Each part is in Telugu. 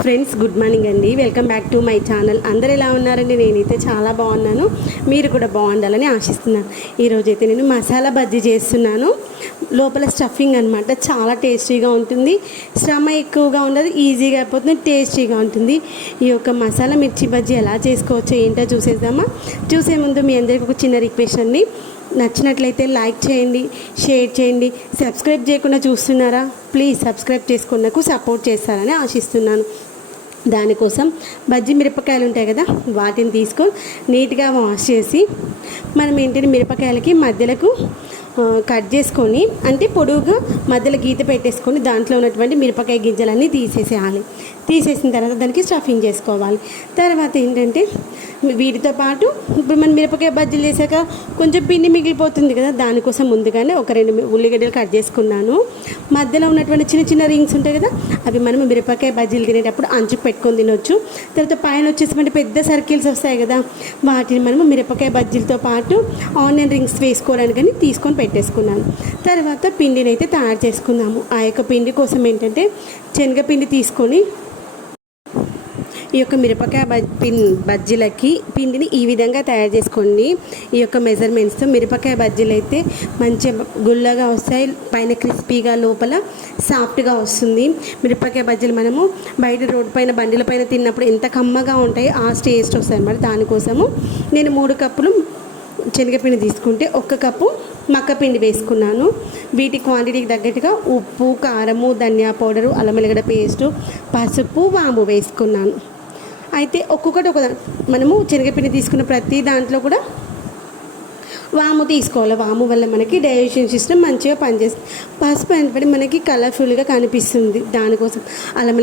ఫ్రెండ్స్, గుడ్ మార్నింగ్ అండి. Welcome back to my channel. అందరు ఎలా ఉన్నారండి? నేనైతే చాలా బాగున్నాను. మీరు కూడా బాగుండాలని ఆశిస్తున్నాను. ఈరోజైతే నేను మసాలా బజ్జీ చేస్తున్నాను. లోపల స్టఫింగ్ అనమాట. చాలా టేస్టీగా ఉంటుంది. శ్రమ ఎక్కువగా ఉండదు, ఈజీగా అయిపోతుంది, టేస్టీగా ఉంటుంది. ఈ యొక్క మసాలా మిర్చి బజ్జీ ఎలా చేసుకోవచ్చో ఏంటో చూసేద్దామా? చూసే ముందు మీ అందరికీ ఒక చిన్న రిక్వెస్ట్ అండి. నచ్చినట్లయితే లైక్ చేయండి, షేర్ చేయండి. సబ్స్క్రైబ్ చేయకుండా చూస్తున్నారా? ప్లీజ్ సబ్స్క్రైబ్ చేసుకుని నాకు సపోర్ట్ చేస్తారని ఆశిస్తున్నాను. దానికోసం బజ్జీ మిరపకాయలు ఉంటాయి కదా, వాటిని తీసుకొని నీట్గా వాష్ చేసి మనం ఏంటంటే మిరపకాయలకి మధ్యలకు కట్ చేసుకొని, అంటే పొడువుగా మధ్యలో గీత పెట్టేసుకొని దాంట్లో ఉన్నటువంటి మిరపకాయ గింజలన్నీ తీసేసేయాలి. తీసేసిన తర్వాత దానికి స్టఫింగ్ చేసుకోవాలి. తర్వాత ఏంటంటే వీటితో పాటు ఇప్పుడు మనం మిరపకాయ బజ్జీలు చేశాక కొంచెం పిండి మిగిలిపోతుంది కదా, దానికోసం ముందుగానే ఒక 2 ఉల్లిగడ్డలు కట్ చేసుకున్నాను. మధ్యలో ఉన్నటువంటి చిన్న చిన్న రింగ్స్ ఉంటాయి కదా, అవి మనం మిరపకాయ బజ్జీలు తినేటప్పుడు అంచుకు పెట్టుకొని తినొచ్చు. తర్వాత పైన వచ్చేసి పెద్ద సర్కిల్స్ వస్తాయి కదా, వాటిని మనము మిరపకాయ బజ్జీలతో పాటు ఆనియన్ రింగ్స్ వేసుకోవడానికని తీసుకొని పెట్టేసుకున్నాను. తర్వాత పిండిని అయితే తయారు చేసుకున్నాము. ఆ యొక్క పిండి కోసం ఏంటంటే శనగపిండి తీసుకొని ఈ యొక్క మిరపకాయ బజ్జీలకి పిండిని ఈ విధంగా తయారు చేసుకోండి. ఈ యొక్క మెజర్మెంట్స్తో మిరపకాయ బజ్జీలు అయితే మంచిగా గుల్లగా వస్తాయి, పైన క్రిస్పీగా లోపల సాఫ్ట్గా వస్తుంది. మిరపకాయ బజ్జీలు మనము బయట రోడ్డు పైన బండిల పైన తిన్నప్పుడు ఎంత కమ్మగా ఉంటాయి, ఆ టేస్ట్ వస్తాయి అన్నమాట. దానికోసము నేను 3 కప్పులు శనగపిండి తీసుకుంటే 1 కప్పు మక్కపిండి వేసుకున్నాను. వీటి క్వాంటిటీకి తగ్గట్టుగా ఉప్పు, కారము, ధనియా పౌడరు, అల్లం వెల్లిగడ్డ పేస్టు, పసుపు, వాము వేసుకున్నాను. అయితే ఒక్కొక్కటి మనము శనగపిండి తీసుకున్న ప్రతి దాంట్లో కూడా వాము తీసుకోవాలి. వాము వల్ల మనకి డైజెషన్ సిస్టమ్ మంచిగా పనిచేస్తుంది. పసుపు అంటే మనకి కలర్ఫుల్గా కనిపిస్తుంది. దానికోసం అల్లం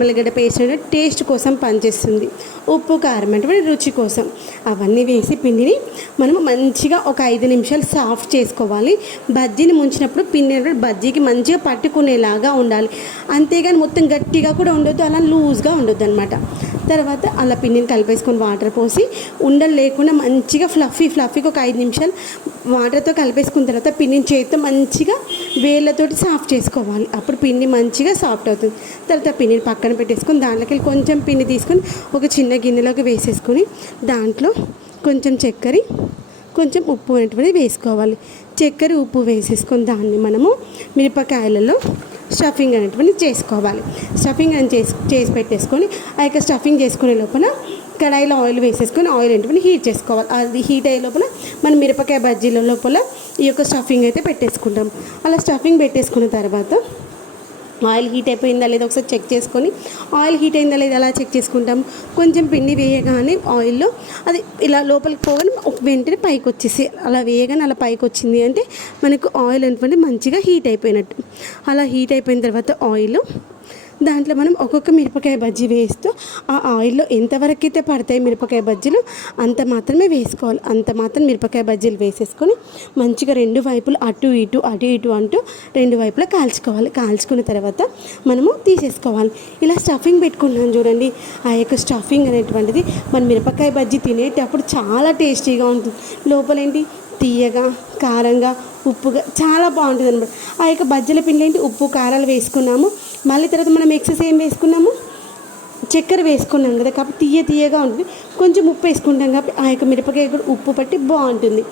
వెల్లిగడ్డ పేస్ట్ అంటే టేస్ట్ కోసం పనిచేస్తుంది. ఉప్పు, కారం అంటే రుచి కోసం. అవన్నీ వేసి పిండిని మనము మంచిగా ఒక 5 నిమిషాలు సాఫ్ట్ చేసుకోవాలి. బజ్జీని ముంచినప్పుడు పిండి అంటే బజ్జీకి మంచిగా పట్టుకునేలాగా ఉండాలి. అంతేగాని మొత్తం గట్టిగా కూడా ఉండొద్దు, అలా లూజ్గా ఉండొద్దు అనమాట. తర్వాత అలా పిండిని కలిపేసుకొని వాటర్ పోసి ఉండలు లేకుండా మంచిగా ఫ్లఫీగా ఒక 5 నిమిషాలు వాటర్తో కలిపేసుకున్న తర్వాత పిండిని చేతితో మంచిగా వేళ్ళతోటి సాఫ్ట్ చేసుకోవాలి. అప్పుడు పిండి మంచిగా సాఫ్ట్ అవుతుంది. తర్వాత పిండిని పక్కన పెట్టేసుకొని దాంట్లోకి కొంచెం పిండి తీసుకొని ఒక చిన్న గిన్నెలోకి వేసేసుకొని దాంట్లో కొంచెం చక్కెర, కొంచెం ఉప్పు అనేటువంటిది వేసుకోవాలి. చక్కెర, ఉప్పు వేసేసుకొని దాన్ని మనము మిరపకాయలలో స్టఫింగ్ అనేటువంటి చేసుకోవాలి. స్టఫింగ్ అని చేసి పెట్టేసుకొని ఆ యొక్క స్టఫింగ్ చేసుకునే లోపల కడాయిలో ఆయిల్ వేసేసుకొని ఆయిల్ అనేటువంటి హీట్ చేసుకోవాలి. అది హీట్ అయ్యే లోపల మనం మిరపకాయ బజ్జీల లోపల ఈ యొక్క స్టఫింగ్ అయితే పెట్టేసుకుంటాం. అలా స్టఫింగ్ పెట్టేసుకున్న తర్వాత ఆయిల్ హీట్ అయిపోయిందా లేదా ఒకసారి చెక్ చేసుకొని, ఆయిల్ హీట్ అయిందా లేదా అలా చెక్ చేసుకుంటాం. కొంచెం పిండి వేయగానే ఆయిల్లో అది ఇలా లోపలికి పోగానే వెంటనే పైకి వచ్చేసి అలా వేయగానే అలా పైకి వచ్చింది అంటే మనకు ఆయిల్ అనేటువంటి మంచిగా హీట్ అయిపోయినట్టు. అలా హీట్ అయిపోయిన తర్వాత ఆయిల్ దాంట్లో మనం ఒక్కొక్క మిరపకాయ బజ్జీ వేస్తూ ఆ ఆయిల్లో ఎంతవరకు అయితే పడతాయి మిరపకాయ బజ్జీలు అంత మాత్రమే వేసుకోవాలి. అంత మాత్రం మిరపకాయ బజ్జీలు వేసేసుకొని మంచిగా 2 వైపులు అటు ఇటు అంటూ 2 వైపులా కాల్చుకోవాలి. కాల్చుకున్న తర్వాత మనము తీసేసుకోవాలి. ఇలా స్టఫింగ్ పెట్టుకున్నాను చూడండి. ఆ యొక్క స్టఫింగ్ అనేటువంటిది మన మిరపకాయ బజ్జీ తినేటప్పుడు చాలా టేస్టీగా ఉంటుంది. లోపలేంటి తీయగా, కారంగా, ఉప్పుగా చాలా బాగుంటుంది అనమాట. ఆ యొక్క బజ్జీల పిండి ఏంటి ఉప్పు, కారాలు వేసుకున్నాము. మళ్ళీ తర్వాత మనం ఎక్సెస్ ఏం వేసుకున్నాము, చక్కెర వేసుకున్నాం కదా, కాబట్టి తీయగా ఉంటుంది. కొంచెం ఉప్పు వేసుకుంటాం కాబట్టి ఆ యొక్క మిరపకాయ కూడా ఉప్పు పట్టి బాగుంటుంది.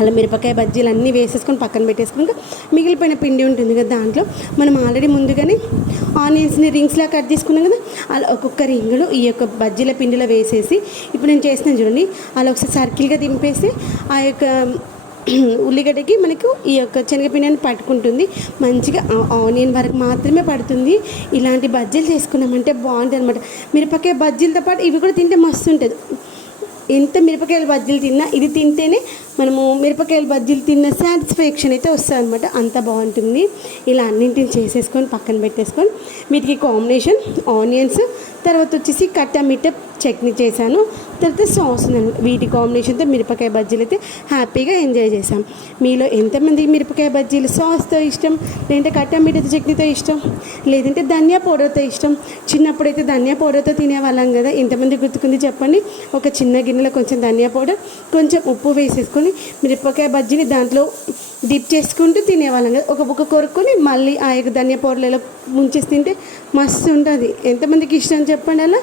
అలా మిరపకాయ బజ్జీలు అన్నీ వేసేసుకొని పక్కన పెట్టేసుకున్నాక మిగిలిపోయిన పిండి ఉంటుంది కదా, దాంట్లో మనం ఆల్రెడీ ముందుగానే ఆనియన్స్ని రింగ్స్లా కట్ చేసుకున్నాం కదా, అలా ఒక్కొక్క రింగులు ఈ యొక్క బజ్జీల పిండిలో వేసేసి ఇప్పుడు నేను చేస్తున్నాను చూడండి, అలా ఒకసారి సర్కిల్గా దింపేసి ఆ యొక్క ఉల్లిగడ్డకి మనకు ఈ యొక్క శనగపిండిని పట్టుకుంటుంది. మంచిగా ఆనియన్ వరకు మాత్రమే పడుతుంది. ఇలాంటి బజ్జీలు చేసుకున్నామంటే బాగుంటుంది అనమాట. మిరపకాయ బజ్జీలతో పాటు ఇవి కూడా తింటే మస్తు ఉంటుంది. ఎంత మిరపకాయల బజ్జీలు తిన్నా ఇది తింటేనే మనము మిరపకాయల బజ్జీలు తిన్న సాటిస్ఫాక్షన్ అయితే వస్తుంది అనమాట. అంత బాగుంటుంది. ఇలా అన్నింటిని చేసేసుకొని పక్కన పెట్టేసుకొని వీటికి కాంబినేషన్ ఆనియన్స్, తర్వాత వచ్చేసి కట్టమిట్ట చట్నీ చేశాను, తర్వాత సాస్ ఉన్నాను. వీటి కాంబినేషన్తో మిరపకాయ బజ్జీలు అయితే హ్యాపీగా ఎంజాయ్ చేశాం. మీలో ఎంతమందికి మిరపకాయ బజ్జీలు సాస్తో ఇష్టం, లేదంటే కట్టమిఠాయి చట్నీతో ఇష్టం, లేదంటే ధనియా పౌడర్తో ఇష్టం? చిన్నప్పుడైతే ధనియా పౌడర్తో తినేవాళ్ళం కదా, ఎంతమంది గుర్తుకుంది చెప్పండి? ఒక చిన్న గిన్నెలో కొంచెం ధనియా పౌడర్, కొంచెం ఉప్పు వేసేసుకొని మిరపకాయ బజ్జీని దాంట్లో డిప్ చేసుకుంటూ తినేవాళ్ళం కదా. ఒక బుక్క కొరుక్కొని మళ్ళీ ఆ యొక్క ధనియా పౌడర్లలో ముంచేసి తింటే మస్తు ఉంటుంది. ఎంతమందికి ఇష్టం చెప్పండి అలా?